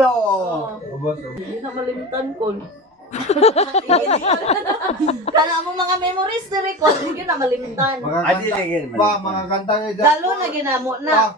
Ito. Hindi na malimtan ko. Kala mo mga memories na record, hindi na malimtan. Mga kanta nga dyan. Lalo na ginamo na.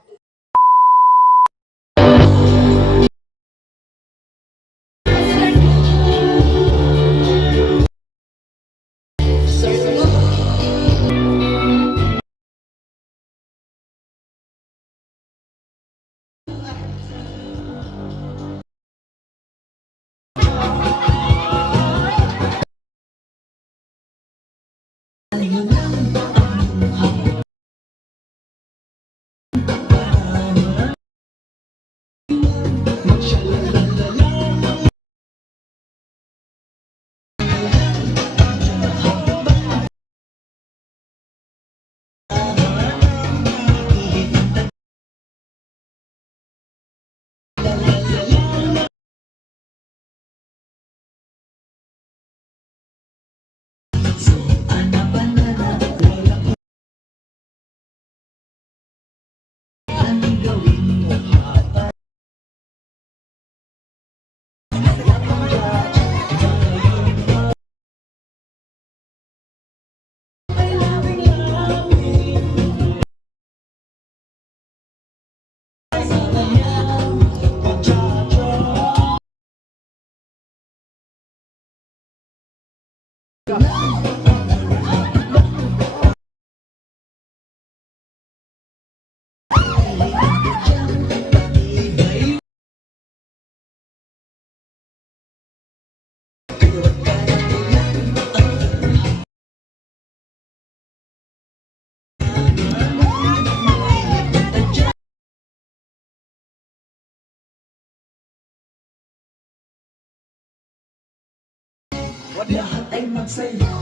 Lahat ay magsayaw.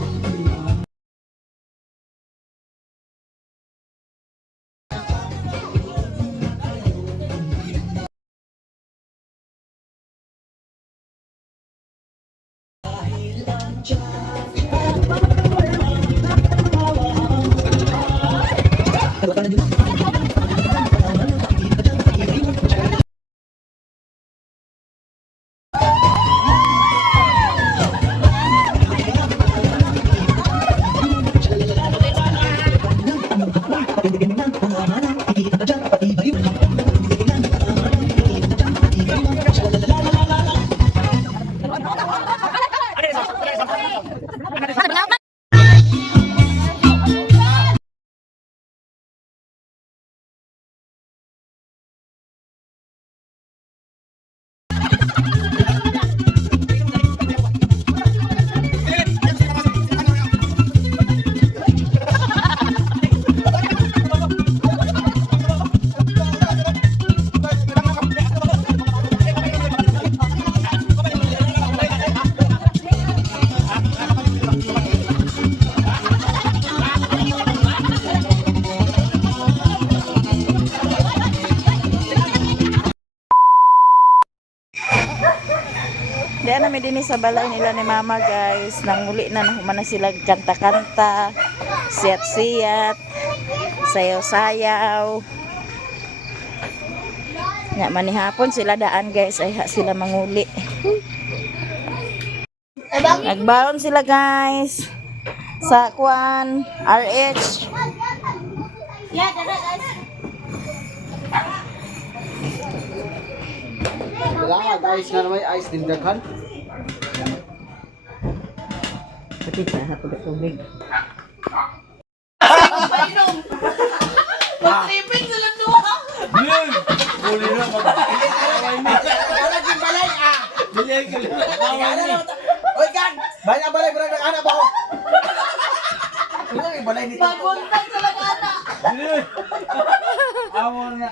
Diyan namin din sa balay nila ni mama guys. Nanguli na humana sila kanta-kanta, siyat-siyat, sayaw-sayaw. Nya manihapon sila daan guys ay sila manguli. Nagbaon sila guys sa kuan RH. Yeah, dada guys. Kailangan ice nga naman, ice din daghan. Pati sa hatod tubig. Painom. Mag-tripping sila duha. Uli na Oy, Gan! Bahay na balay, barang nag-anak ako! Ano yung balay nito? Maguntag sila kana. Awon na.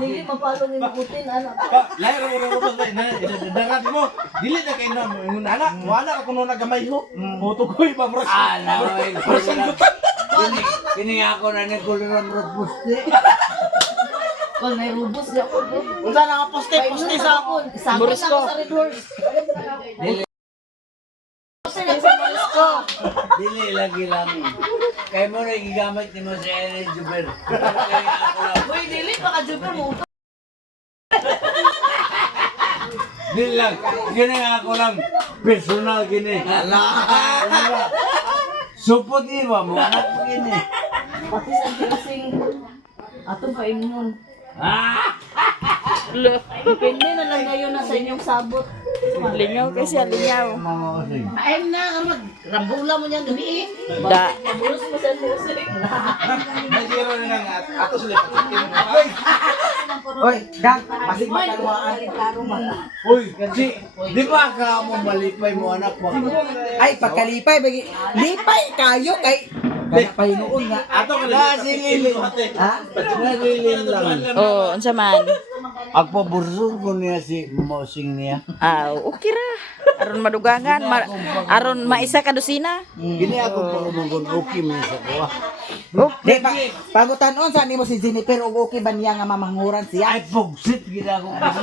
Dili mapalong yung putin ano. Lahir mo ro ba na darat mo dili na kay na anak wala ako no nagamay ho tukoy ba bro Kini ako na ni kuliran robuste. Kung may rubos di ako. Unsa na nga poste sa ako. Sabot na ako sa Red Horse. Dili lagi lang. Kaya mo na gigamit ni mo sa energy juber. Uy, dili baka juber mo. Di lang. Gini nga ako lang. Personal gini. Supot iba mo. Anak ko gini. Pati sa dressing. Ato pa inon. Depende na lang ngayon na sa inyong sabot. Lingaw kasi lingaw. Mga usig. Ayun na, rambula mo niyan gabi eh. Da. Mabulos mo sa musik. May zero na nga ato sila. Oy, gang, masig magkaluhaan. Uy, kasi di ba ka mo malipay mo anak mo? Ay, pagkalipay, lipay kayo kay kaya pahinuon nga. Ato ka Kasi lili. Ha? Nalilin lang. Oh, unsa man? Ako bursong ko niya si Mosing niya. Okay ra. Aron madugangan, aron maisa ka dosina. Gini ako pa umagon okay mo sa kuha. Di pa, pagutanon sa nimo si Jennifer ug okay ba niya nga mamanghuran siya? Ay pugsit gina ako kasi.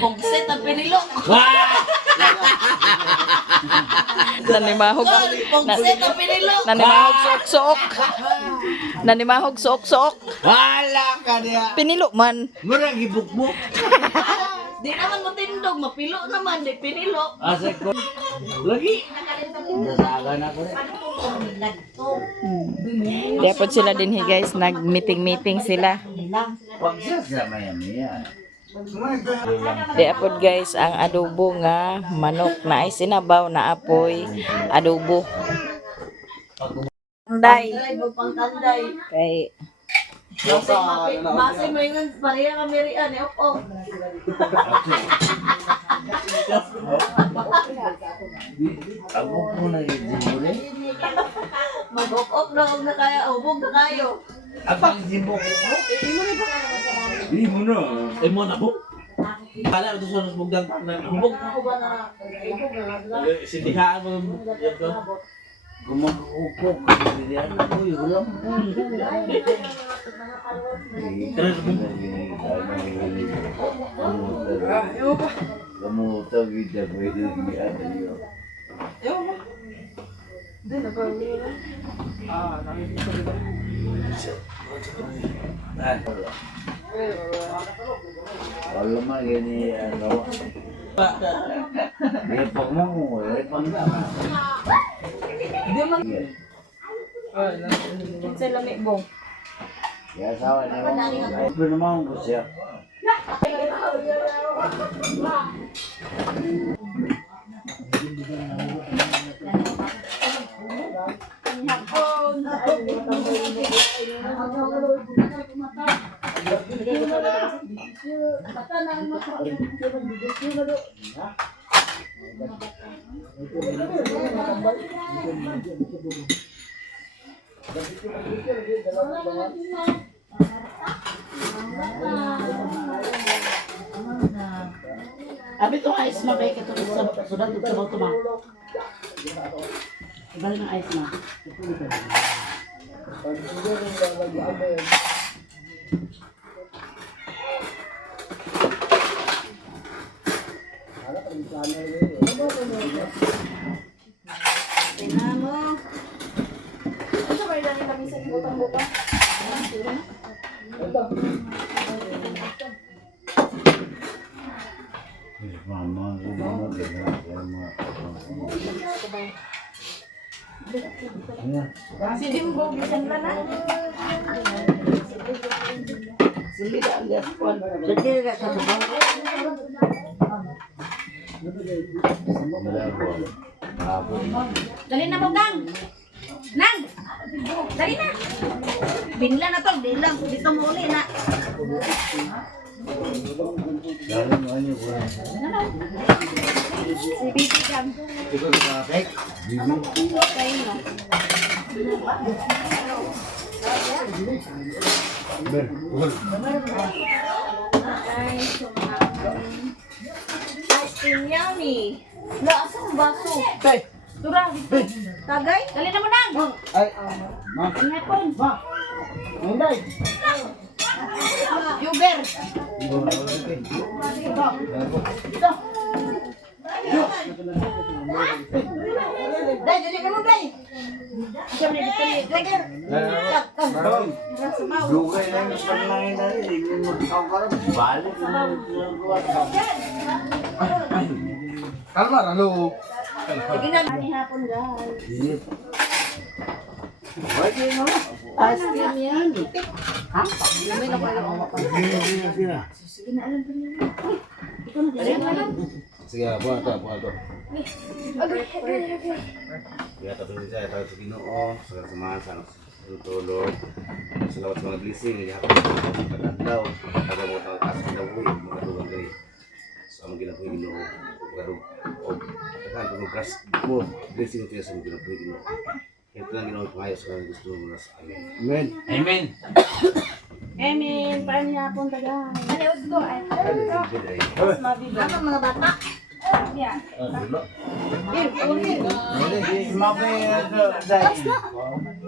Pongset ang pinilo. Nanimahog. Pongset ang pinilo. Nanimahog suok-suok. Nanimahog suok-suok. Wala ka niya. Pinilo man. Murag ibukbuk. Di naman matindog, mapilo naman, di pinilo. Asa ko. Lagi. Nasagan ako rin. Dapat sila din guys, nag-meeting-meeting sila. Pagsasama yan niya. Dapat guys, ang adobo nga manok na ay sinabaw na apoy adobo. Tanday. Tanday, pangtanday. Kay Base mo yun, pareha kami riyan, op-op. Ako po nag-ibuli. Mag-op-op na huwag na kaya, hubog na kayo. Abang jimbo ko. Di mo na. Imo na po. Pala ito sa bugdang na bug. Ako ba na, hubog na. Sindihaan mo yan ko. Gumag-ukok. Diyan ako ulam. Gamutag ito pwede diyan yun. Kalau mah gini ano. Dia pengmu, penggaman. Sa lamig bong. Ya sawa ni mo. Pero mau ko siya. Abi itong ice na ba ito sa sudan ito sa bauto ba? Ibalik ng ice na. Tingnan mo. Ano ba yung kami sa ibutang buka? Mama, mama Sige mo, bisan ka na. Sige ka, alias Juan. Sige ka sa sabang. Dali na mo, Gang! Nang! Dali na! Binla na to, di lang. Dito mo uli na. Galing mo ano ko. Si Bibi Gang. Ito sa cake. Bibi. Kain no. Ber. Ice cream yummy. Wala, asang baso? Tura. Tagay? Dali na mo, Nang! Ay, Ingat po. Hinday. Uber. Day, dali ka mo, Day. Siya may dito. Day, Dugay na yung panlangin natin. Hindi mo magkakaroon. Balik na Kalma, ano? sige na. Ani hapon, guys. Astin yan. Sige, buwan to. Kaya tatulog siya, tayo sa Ginoo, sa kasamahan sa tulog. Salamat sa mga blessing, hindi ako pagkakadlaw, pagkakadlaw mo tayo kasi kinabuhi, mga tuwag kayo. Sa mga ginabuhi Ginoo, pagkakadlaw, o pagkakadlaw mo kras mo, blessing ito sa mga ginabuhi Ginoo. Ito lang Ginoo, pangayos sa mga gusto mo na sa amin. Amen. Amen. Emin, paano niya hapon, taga? Ano, go. Ano mga bata? Yeah. Mabay na ito. Dahil.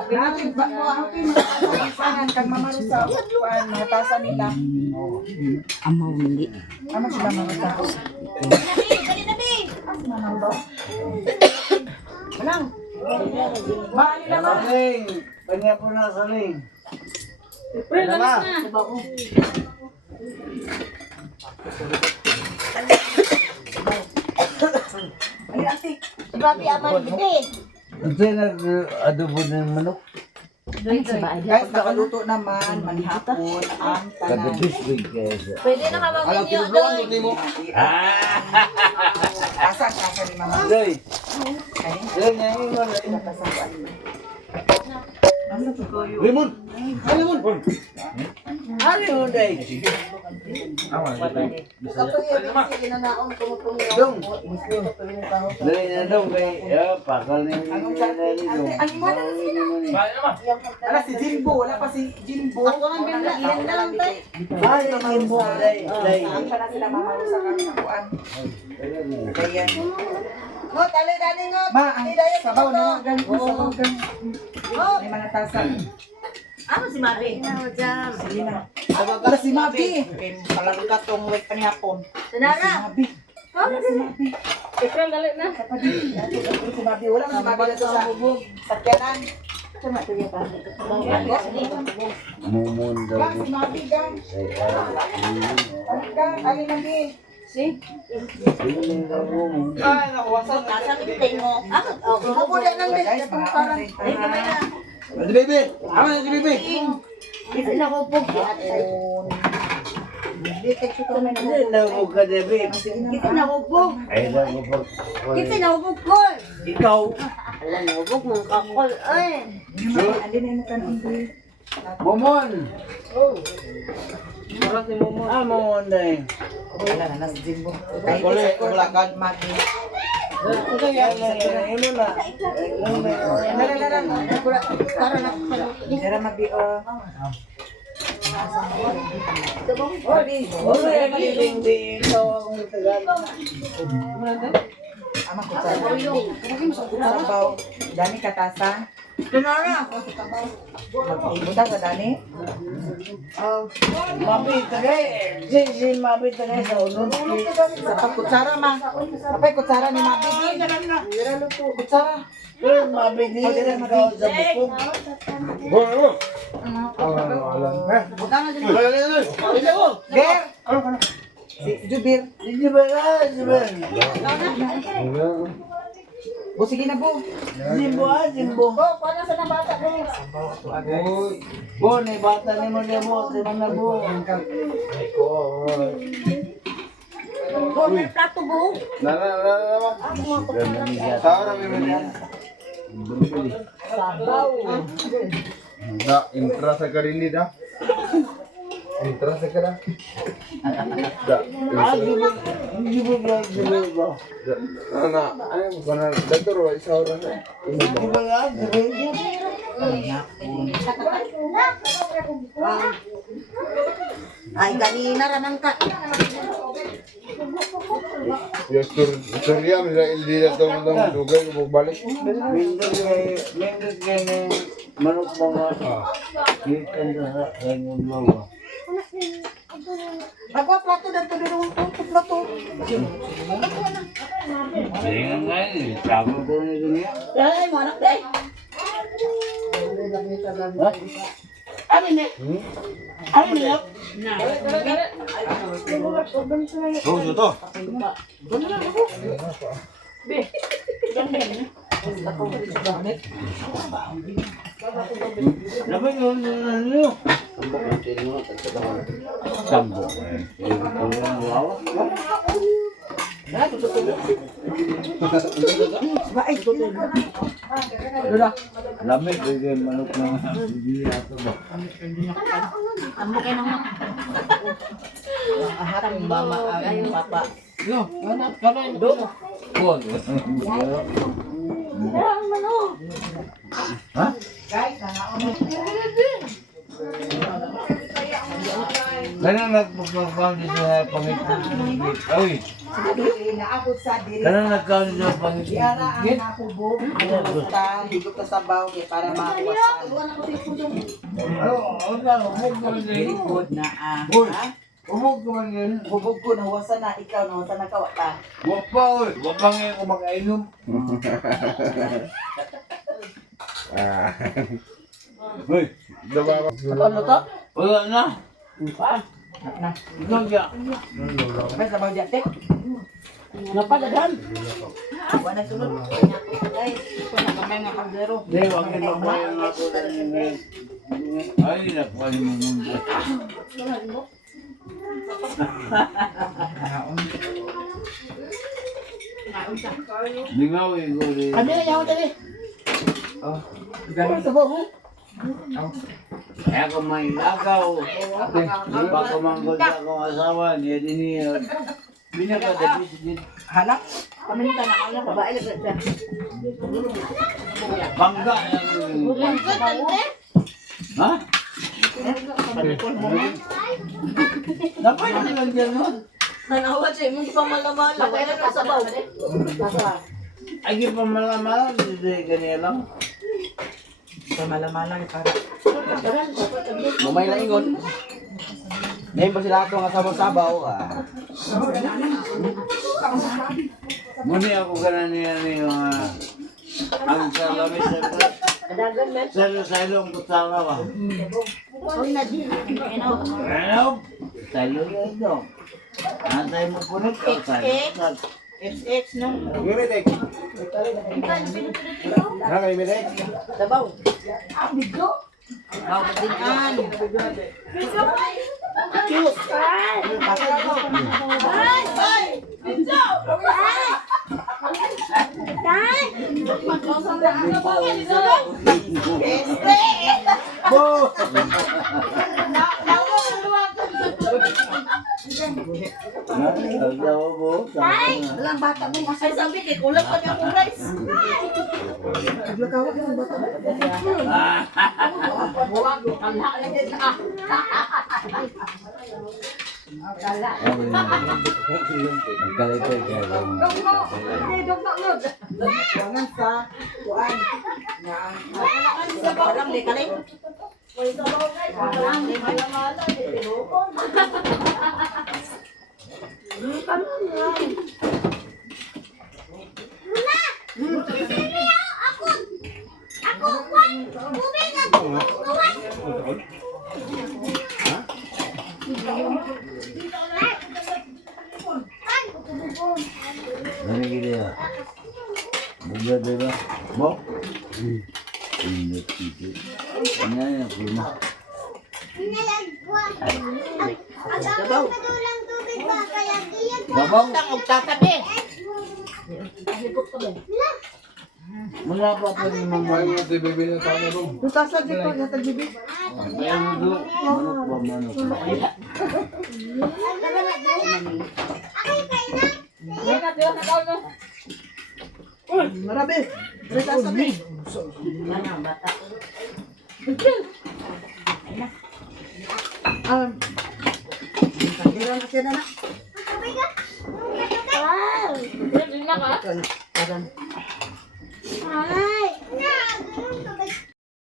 Pinatid ba ko ang pinagsasahan kang mamarusa? Kuan, mga tasa nila. Amaw muli. Ano sila mga tasa? Manang. Maan nila ma. Saling. Kanya po na saling. Ano na? Ay, ate. Grabe aman dito. Ito yung nag-adobo ng manok. Guys, nakaluto naman, manhapon, ang tanan. This week guys. Pwede na kamang Alam, tinubluan mo ni mo. Asa ka ni mama? Day. Ay, Day, ngayon mo na. napasawaan mo. Limon! Ay, limon! Ano, Day? Kato yung ginanaon tumutuloy. Dong. Day na dong kay pakal na yung Ang iwan na sila. Wala si Jimbo, wala pa si Jimbo. Ako ang binlayan na lang tayo. Ay, naman mo, Day. Day. Ang pa na sila mamarusa kami ng kuan. Ayan. Ngot, alay dani ngot. Ma, ang sabaw na gan. Sabaw gan. May mga tasa. Ano si Mabi? Sige na. Wala si Mabi. Palaro ka tong wait pa ni hapon. Sinara. Si Mabi. Si Mabi. April, dali na. Si Mabi. Wala man si Mabi na sa sakyanan. Sama ito yung pangit. Mumon daw. Gang, si Mabi, gang. Gang, alin Mabi. Si? Ay, nakuwasan. Nasa miting mo. Ah, kumupuli ng list. Itong parang. Ay, kamay na. Si Bebe! Ama na si Bebe! Kasi nakupog si Aton. Bitek siya kami na. Hindi na mo ka, David. Kasi nakupog. Ay, na mo pa. Kasi nakupog ko. Ikaw. Alam, nakupog mong kakol. Ay. Andi na yung kanong Momon. Ah, Momon, Day. wala na, nasa Jimbo. Kuli, kumulakad. Magi. Yan na. Dara Magi, oh. Ama ko sa sabaw. Dani katasa. Tunara. Magbuta sa dani. Mabi, tagay. Si Mabi, tagay sa unod. Sa pagkutsara ma. Apay kutsara ni Mabi. Kutsara. Pero Mabi, di ikaw sa bukog. Ber. Si Jubir. Hindi ba ka? Sige na po. Jimbo. Paano sa nabata po? Bo, ni bata ni mo na mo. Tinang na bo. May plato po. Sabaw. Da, intra sa karili da. Intra sa kara. Da. Jimbo ba? Ana, ay mo kana dator wa isa oras. Hindi ba ka? Ay, kanina raman ka. Ya surya mira el día todo mundo dugay mo balik. Mindos kay manok mga. Ikan sa kanyang mga. Magwa plato dito dito plato. Tingnan nga eh. Sabi ko na ito niya. Ay, mo anak day. Ano ni? Ano ni? Oh, ito. Labi yun, ano? Sambo. Labi, bigay manok na hindi ato ba? Amo kay nang Ahatong mama ang papa. Yo, kanan. Buwan. Ha? Kanang nagpapakam dito sa pangit. Ay, Naabot sa diri. kanang nagkam dito sa pangit. Yara ang nakubo. Higop ka sa baw para makuwasan. Very good na Uy, umog ka man yun. Bubog ko, nawasan na ikaw, nawasan na kawa pa. Wag pa, oy. Wag pa ngayon kumakainom. Uy, dawa ka. ano to? Wala na. Na. Nagya. May sabaw dyan, tek. Napadaghan. Wala sunod. Ay, ito na kami nga kaldero. Di, wag ka lumayan ako na yun. Ay, nakuha mo mundo. Di nga, uy. Kami na yaw dali. Ganun. Sabo mo. Kaya kung may lakaw, baka manggol sa akong asawa, niya din niya. Binakadabis din. Halak. Kami na na babae lang siya. Bangga. Ha? Dapat na lang dyan nun. Nanawa siya, hindi pa malamala. Kaya na sabaw. Ay, di pa malamala, hindi ganyan lang. Sa malamala ni para. Mamay na ingon. Ngayon ba sila ito nga sabaw-sabaw? Muni ako ka niya yung ang salamis sa mga sa ilong kutala ba? Ano? Sa ilong ito. Antay mo punot o sa ilong. XX no. Gimitek. Ano gimitek? Sabaw. Baw din an. Walang bata mo. Ay, sabi kay kulang pa niya akong rice. Jangan sa kuan. Walang di kalay. Ano gini ya? Bugya diba? Mo? Ingat itu. Ano yung kuma? Gabaw? Tangog tatabi. Wala pa pa ni mama. Tutasa di ko sa tagibi. Kaya mo do. Manok ba manok? Marabi. Tutasa di. Kandira na siya na.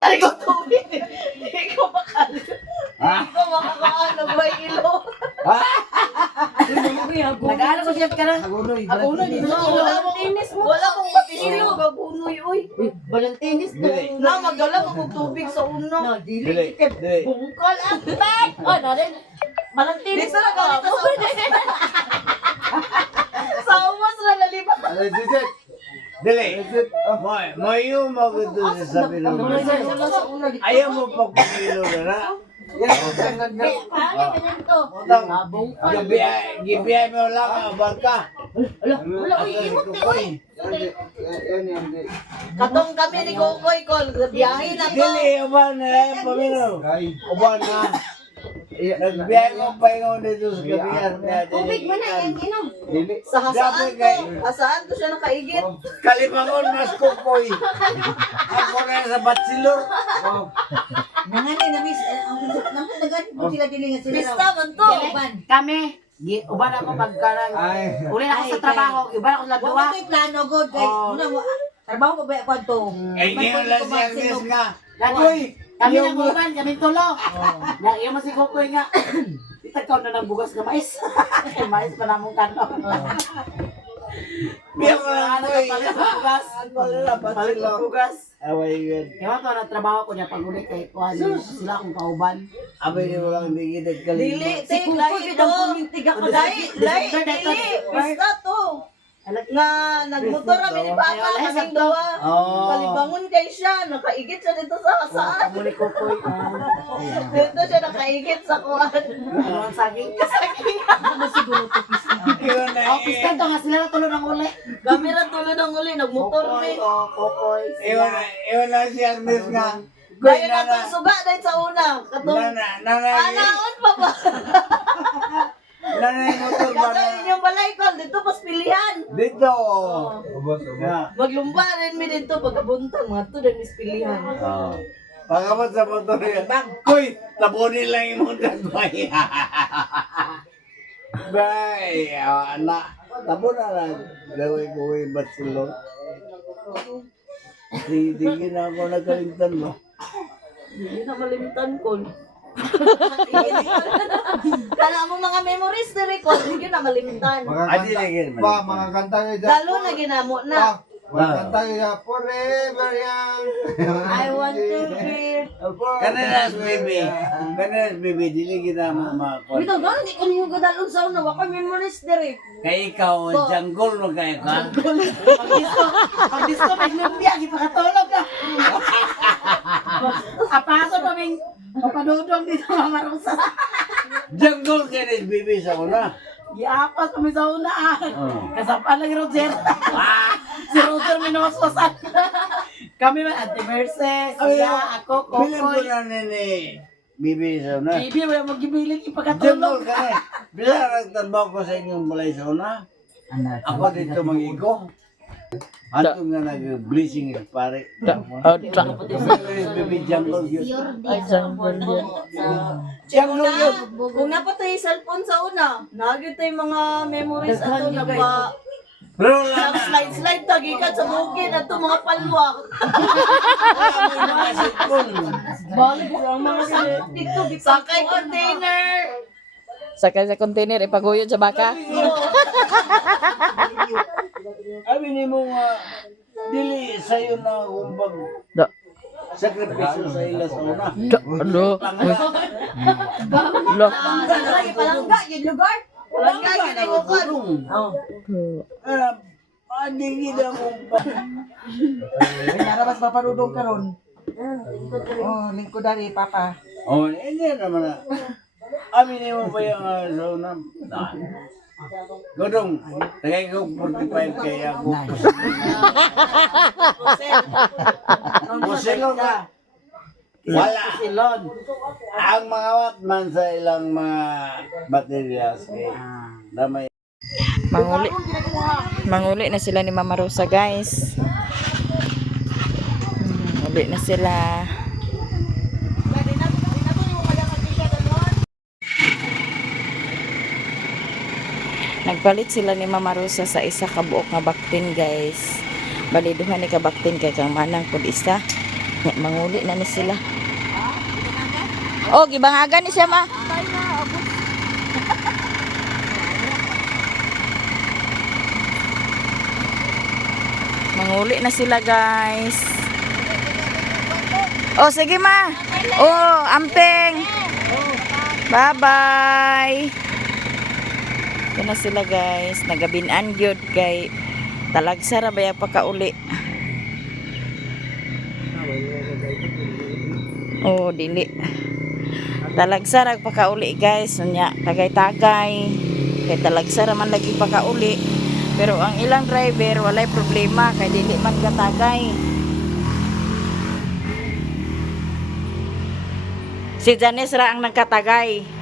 Ay, ko tubig. Hindi ko makal. Hindi ko makakaano ba ilo? Nag-ano ko siya ka na? Agunoy. Wala akong mapilo. Gagunoy uy. Balantinis to. Dili. Na, magdala mo kong tubig sa uno. Dili, dili. Bungkol ang bag. Oh, narin. Balantinis na galit sa umos. Sa umos na laliba. Dili. Mayo magudo sa sabi ng ayaw mo pagpapilo na na. Utang, gibiyay mo lang ang barka. Katong kami ni Kokoy Kol, biyahe na to. Dili, uban na yan, pamino. Uban na. Nagbiyay mo pa yung dito sa gabihan. Tubig mo na, yung inom. Dili. Sa hasaan Dapat to. Hasaan to siya nakaigit. Kalimangon mas kukoy. Ako na sa Batsilor. Nangani na miss, naman dagan po sila dili nga sila. Pista man to. Kami, uban ako pagkarang, uli na ako sa trabaho, uban ako sa Wa duwa. mo to'y plano god kay muna mo trabaho ko ba ko to. Eh, ngayon lang siya miss nga. Kami ng uban, kami tulo. Yung mas si Kukoy nga, itagaw na ng bugas na mais. Mais pa namong kanto. Biya mo lang, boy. Palit sa bugas. Palit sa bugas. Away yun. Kaya ito na trabaho ko niya pag uli kay Kuhan, sila akong kauban. Abay mo lang, hindi kita kalimba. Dili, Si tik, Kukoy lahi bitaw to. kung yung tiga ka Lahi, dili. Pista to. Nga, nagmotor kami ni Papa, kaming duwa. Kalibangon kay siya, nakaigit siya dito sa hasaan. Kamo ni Kukoy. Dito siya nakaigit sa kuwan. Ano ang saging? Yun na Oh, piskan to nga sila na tulo ng uli. Kami na tulo ng uli, nagmotor Kukoy, mi. Kukoy. Iwan na siya miss nga. Dahil na itong suga dahil sa una. Katong, Nanay, anaon pa ba? nanay motor ba Kasi na? inyong balay ko, dito pas pilihan. Dito. Yeah. Maglumba rin mi dito pagkabuntang, mga to dahil mis pilihan. Pagkapat sa motor yan. Kuy, tabunin lang yung motor ko. Bay, anak. Tabo na lang. Gawin ko yung Batsilor. Hindi na ako nagkalimtan mo. Hindi na malimtan ko. Kala mo mga memories na record, hindi na malimtan. Adi lagi. Mga kanta nga dyan. Lalo na ginamo na. Mga kanta nga forever young. I want to be. Kananas baby. Kananas baby. Dili kita mo makakot. Bitaw, gano'n di ko niyo gadalon sa una. Wako memories dire. Kaya ikaw, jungle mo kaya ka. Pag disco, may lumpia, ipakatulog na. Apaso pa may papadudong dito mga marusa. Jungle kananas baby sa una. Giapas pa may sa una. Kasapan lang Roger. Si Roger minuswasan. Kami man, Ate Merce, siya, ako, Bilang ko Kokoy. na nini. Bibi sa una. Bibi, wala mo gibilin Jungle ipakatulog. ka na. Bisa nagtrabaho ko sa inyong balay sa una. Ako dito mag-igo. Ato nga nag-blessing pare. Bibi jungle yun. Jungle yun. Kung napatay yung cellphone sa una, nagit tayo mga memories ato na ba. Pero lang. Slide-slide tagikan sa bukid ato mga palwa. Balik ang mga sakay container. Sakay sa container, ipaguyod sa baka. Abi ni mo nga dili sayo na kumbag Da. sakripisyo sa ila sa una. Lo. Lo. Palangga, yung lugar. Palangga, yun ang lugar. Ading ida mo pa. Ay narabas paparudong karon. Oh, lingkod dari papa. Oh, hindi naman na. Abi ni mo pa yung sa una. Godong, tagay ko 45 kaya ako. Musilon ka. Wala. Silon. Ang mga watman sa ilang mga materials kay damay. Manguli na sila ni Mama Rosa, guys. Uli na sila. Nagpalit sila ni Mama Rosa sa isa ka buok nga baktin, guys. Baliduhan ni ka baktin kay kang manang pud isa. Nya, manguli na ni sila. Oh, gibangagan ni siya, ma. Nanguli na sila guys. Oh, sige ma. Oh, amping. Bye-bye. Ito na sila guys. Nagabinan gyud kay Talagsara baya pakauli. Oh, dili. Talagsara pakauli guys. Unya tagay-tagay. Kay Talagsara man lagi pakauli. Pero ang ilang driver walay problema kay dili man katagay. Si Janice ra ang nagkatagay.